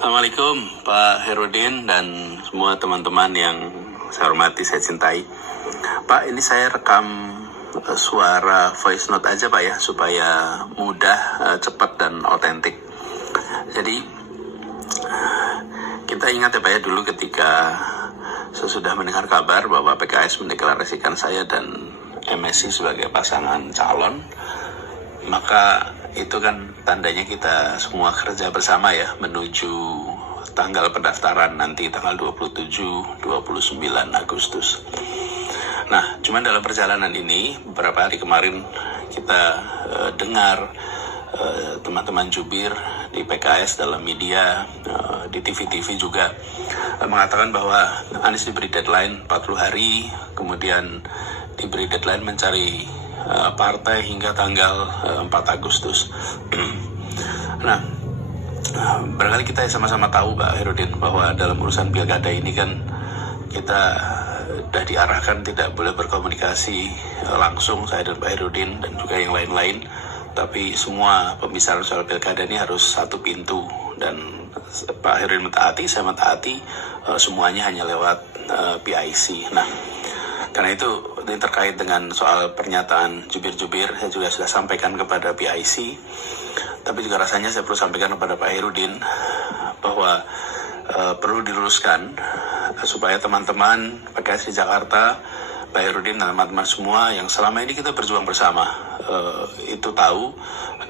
Assalamualaikum Pak Herudin dan semua teman-teman yang saya hormati, saya cintai. Pak, ini saya rekam suara voice note aja Pak ya, supaya mudah, cepat dan otentik. Jadi kita ingat ya Pak ya, dulu ketika sesudah mendengar kabar bahwa PKS mendeklarasikan saya dan MSI sebagai pasangan calon, maka itu kan tandanya kita semua kerja bersama ya menuju tanggal pendaftaran nanti tanggal 27-29 Agustus. Nah, cuman dalam perjalanan ini beberapa hari kemarin kita dengar teman-teman jubir di PKS dalam media, di TV-TV juga mengatakan bahwa Anies diberi deadline 40 hari, kemudian diberi deadline mencari partai hingga tanggal 4 Agustus. Nah, barangkali kita sama-sama tahu Pak Herudin bahwa dalam urusan pilkada ini kan kita sudah diarahkan tidak boleh berkomunikasi langsung, saya dan Pak Herudin dan juga yang lain-lain, tapi semua pembicaraan soal pilkada ini harus satu pintu, dan Pak Herudin mentaati, saya mentaati, semuanya hanya lewat PIC. Nah, karena itu ini terkait dengan soal pernyataan jubir-jubir, saya juga sudah sampaikan kepada PIC, tapi juga rasanya saya perlu sampaikan kepada Pak Herudin bahwa perlu diluruskan supaya teman-teman PKS di Jakarta, Pak Herudin dan teman-teman semua yang selama ini kita berjuang bersama itu tahu,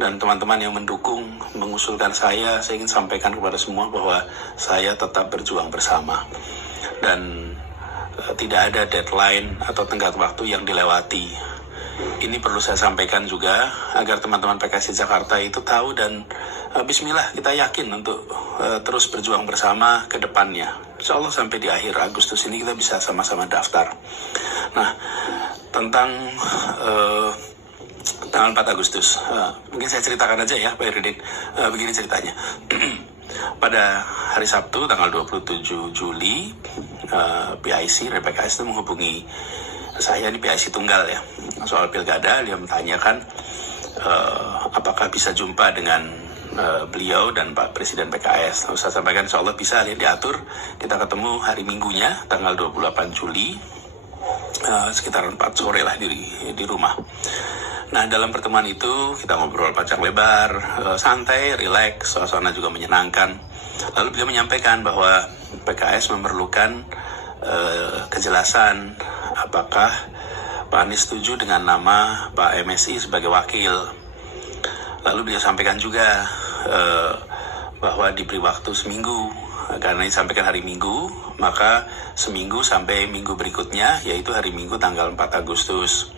dan teman-teman yang mendukung, mengusulkan saya ingin sampaikan kepada semua bahwa saya tetap berjuang bersama, dan tidak ada deadline atau tenggat waktu yang dilewati. Ini perlu saya sampaikan juga agar teman-teman PKS di Jakarta itu tahu, dan bismillah kita yakin untuk terus berjuang bersama ke depannya. Insya Allah sampai di akhir Agustus ini kita bisa sama-sama daftar. Nah, tentang tanggal 4 Agustus, mungkin saya ceritakan aja ya Pak Herudin. Begini ceritanya. Pada hari Sabtu tanggal 27 Juli, PIC PKS itu menghubungi saya, ini PIC tunggal ya, soal pilkada. Dia menanyakan apakah bisa jumpa dengan beliau dan Pak Presiden PKS. Saya sampaikan insya Allah bisa, dia diatur. Kita ketemu hari Minggunya tanggal 28 Juli sekitar 4 sore lah di rumah. Nah, dalam pertemuan itu kita ngobrol panjang lebar, santai, rileks, suasana juga menyenangkan. Lalu beliau menyampaikan bahwa PKS memerlukan kejelasan apakah Pak Anies setuju dengan nama Pak MSI sebagai wakil. Lalu beliau sampaikan juga bahwa diberi waktu seminggu, karena disampaikan hari Minggu, maka seminggu sampai minggu berikutnya, yaitu hari Minggu tanggal 4 Agustus.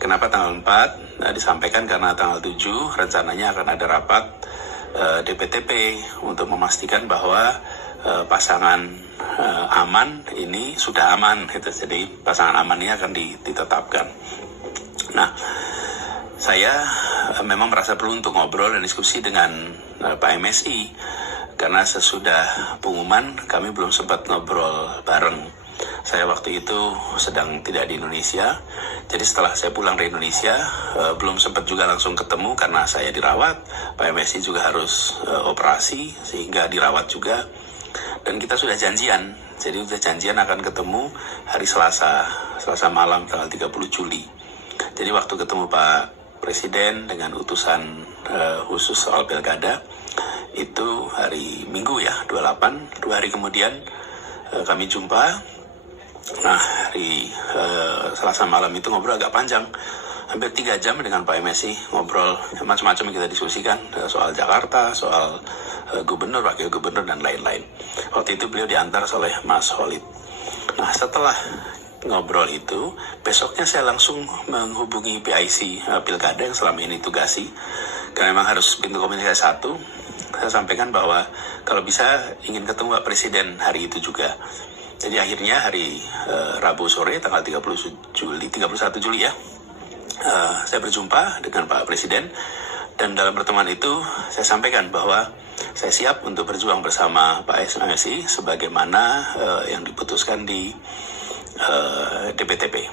Kenapa tanggal 4? Nah, disampaikan karena tanggal 7 rencananya akan ada rapat DPTP untuk memastikan bahwa pasangan aman ini sudah aman gitu. Jadi pasangan aman ini akan ditetapkan. Nah, saya memang merasa perlu untuk ngobrol dan diskusi dengan Pak MSI, karena sesudah pengumuman kami belum sempat ngobrol bareng. Saya waktu itu sedang tidak di Indonesia, jadi setelah saya pulang dari Indonesia belum sempat juga langsung ketemu karena saya dirawat. Pak MSI juga harus operasi sehingga dirawat juga, dan kita sudah janjian. Jadi sudah janjian akan ketemu hari Selasa malam tanggal 30 Juli. Jadi waktu ketemu Pak Presiden dengan utusan khusus soal pilkada itu hari Minggu ya, 28, 2 hari kemudian kami jumpa. Nah, hari Selasa malam itu ngobrol agak panjang, hampir 3 jam dengan Pak MSI, ngobrol macam-macam yang kita diskusikan, soal Jakarta, soal gubernur, wakil gubernur, dan lain-lain. Waktu itu beliau diantar oleh Mas Holid. Nah, setelah ngobrol itu, besoknya saya langsung menghubungi PIC Pilkada yang selama ini tugasi, karena memang harus pintu komunikasi satu. Saya sampaikan bahwa kalau bisa ingin ketemu Pak Presiden hari itu juga. Jadi akhirnya hari Rabu sore tanggal 31 Juli ya, saya berjumpa dengan Pak Presiden, dan dalam pertemuan itu saya sampaikan bahwa saya siap untuk berjuang bersama Pak MSI sebagaimana yang diputuskan di DPTP.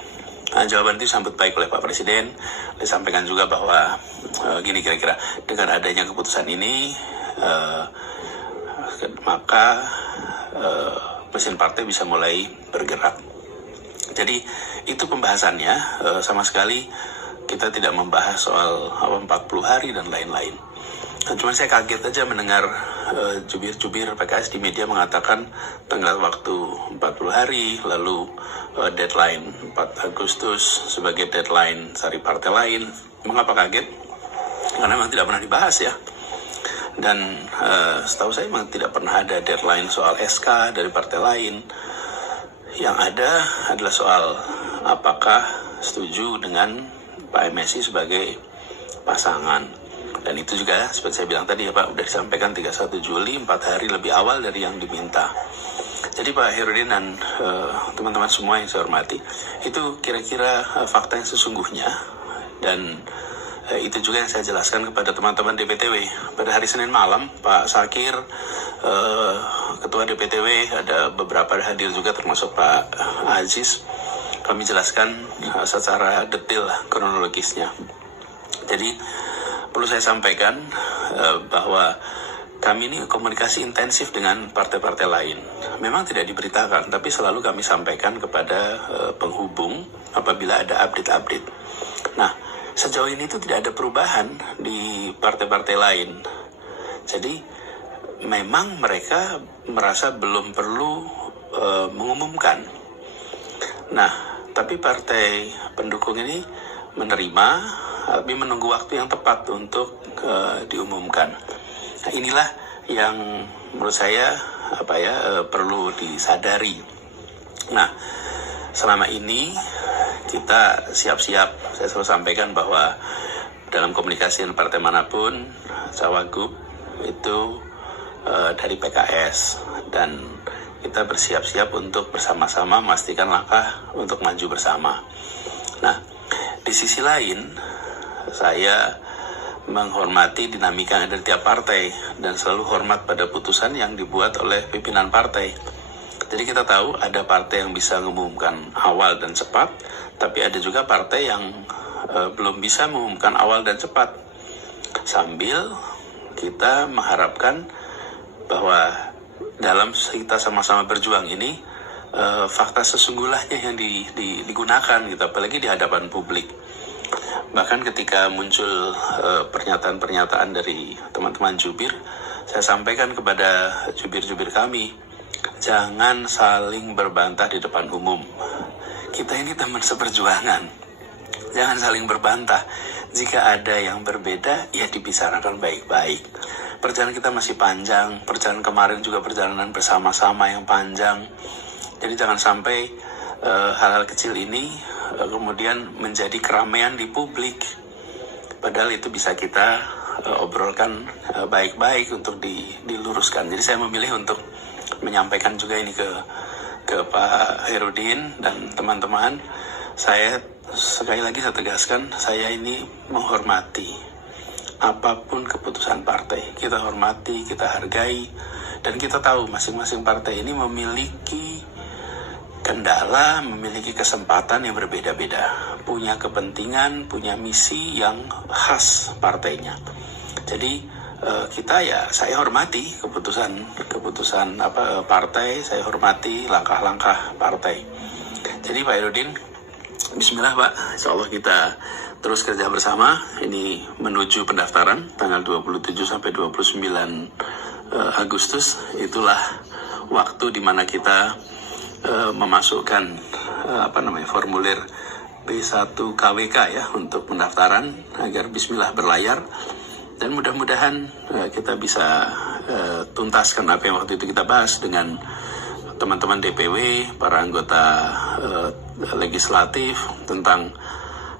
Nah, jawaban itu disambut baik oleh Pak Presiden. Disampaikan juga bahwa gini kira-kira, dengan adanya keputusan ini maka mesin partai bisa mulai bergerak. Jadi itu pembahasannya, sama sekali kita tidak membahas soal 40 hari dan lain-lain. Cuma saya kaget aja mendengar jubir-jubir PKS di media mengatakan tenggat waktu 40 hari, lalu deadline 4 Agustus sebagai deadline dari partai lain. Mengapa kaget? Karena memang tidak pernah dibahas ya. Dan setahu saya memang tidak pernah ada deadline soal SK dari partai lain. Yang ada adalah soal apakah setuju dengan Pak MSI sebagai pasangan. Dan itu juga seperti saya bilang tadi ya Pak, sudah disampaikan 31 Juli, 4 hari lebih awal dari yang diminta. Jadi Pak Herudin dan teman-teman semua yang saya hormati, itu kira-kira fakta yang sesungguhnya. Dan itu juga yang saya jelaskan kepada teman-teman DPTW. Pada hari Senin malam, Pak Sakir, Ketua DPTW, ada beberapa hadir juga termasuk Pak Aziz. Kami jelaskan secara detail kronologisnya. Jadi perlu saya sampaikan bahwa kami ini komunikasi intensif dengan partai-partai lain. Memang tidak diberitakan, tapi selalu kami sampaikan kepada penghubung apabila ada update-update. Nah, sejauh ini itu tidak ada perubahan di partai-partai lain. Jadi memang mereka merasa belum perlu mengumumkan. Nah, tapi partai pendukung ini menerima, tapi menunggu waktu yang tepat untuk diumumkan. Nah, inilah yang menurut saya perlu disadari. Nah, selama ini kita siap-siap. Saya selalu sampaikan bahwa dalam komunikasi dengan partai manapun, Cawagup itu dari PKS, dan kita bersiap-siap untuk bersama-sama memastikan langkah untuk maju bersama. Nah, di sisi lain, saya menghormati dinamika dari tiap partai dan selalu hormat pada putusan yang dibuat oleh pimpinan partai. Jadi kita tahu ada partai yang bisa mengumumkan awal dan cepat, tapi ada juga partai yang belum bisa mengumumkan awal dan cepat. Sambil kita mengharapkan bahwa dalam kita sama-sama berjuang ini, fakta sesungguhnya yang digunakan gitu, apalagi di hadapan publik. Bahkan ketika muncul pernyataan-pernyataan dari teman-teman jubir, saya sampaikan kepada jubir-jubir kami, jangan saling berbantah di depan umum. Kita ini teman seperjuangan, jangan saling berbantah. Jika ada yang berbeda, ya dibicarakan baik-baik. Perjalanan kita masih panjang, perjalanan kemarin juga perjalanan bersama-sama yang panjang. Jadi jangan sampai hal-hal kecil ini kemudian menjadi keramaian di publik. Padahal itu bisa kita obrolkan baik-baik untuk diluruskan. Jadi saya memilih untuk menyampaikan juga ini ke Pak Herudin dan teman-teman. Saya sekali lagi saya tegaskan, saya ini menghormati apapun keputusan partai. Kita hormati, kita hargai, dan kita tahu masing-masing partai ini memiliki kendala, memiliki kesempatan yang berbeda-beda, punya kepentingan, punya misi yang khas partainya. Jadi saya hormati keputusan partai, saya hormati langkah-langkah partai. Jadi Pak Herudin, bismillah Pak, insya Allah kita terus kerja bersama. Ini menuju pendaftaran tanggal 27 sampai 29 Agustus. Itulah waktu di mana kita memasukkan formulir B1 KWK ya untuk pendaftaran agar bismillah berlayar, dan mudah-mudahan kita bisa tuntaskan apa yang waktu itu kita bahas dengan teman-teman DPW, para anggota legislatif tentang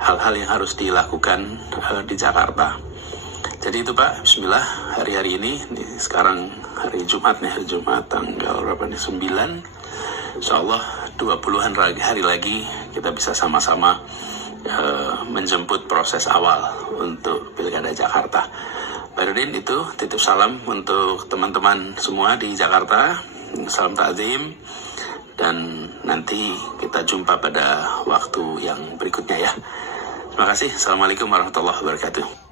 hal-hal yang harus dilakukan di Jakarta. Jadi itu Pak, bismillah, hari-hari ini, sekarang hari Jumat nih, hari Jumat tanggal berapa nih, 9. Insya Allah 20-an hari lagi kita bisa sama-sama menjemput proses awal untuk Pilkada Jakarta. Pak Herudin, itu titip salam untuk teman-teman semua di Jakarta. Salam takzim, dan nanti kita jumpa pada waktu yang berikutnya ya. Terima kasih. Assalamualaikum warahmatullahi wabarakatuh.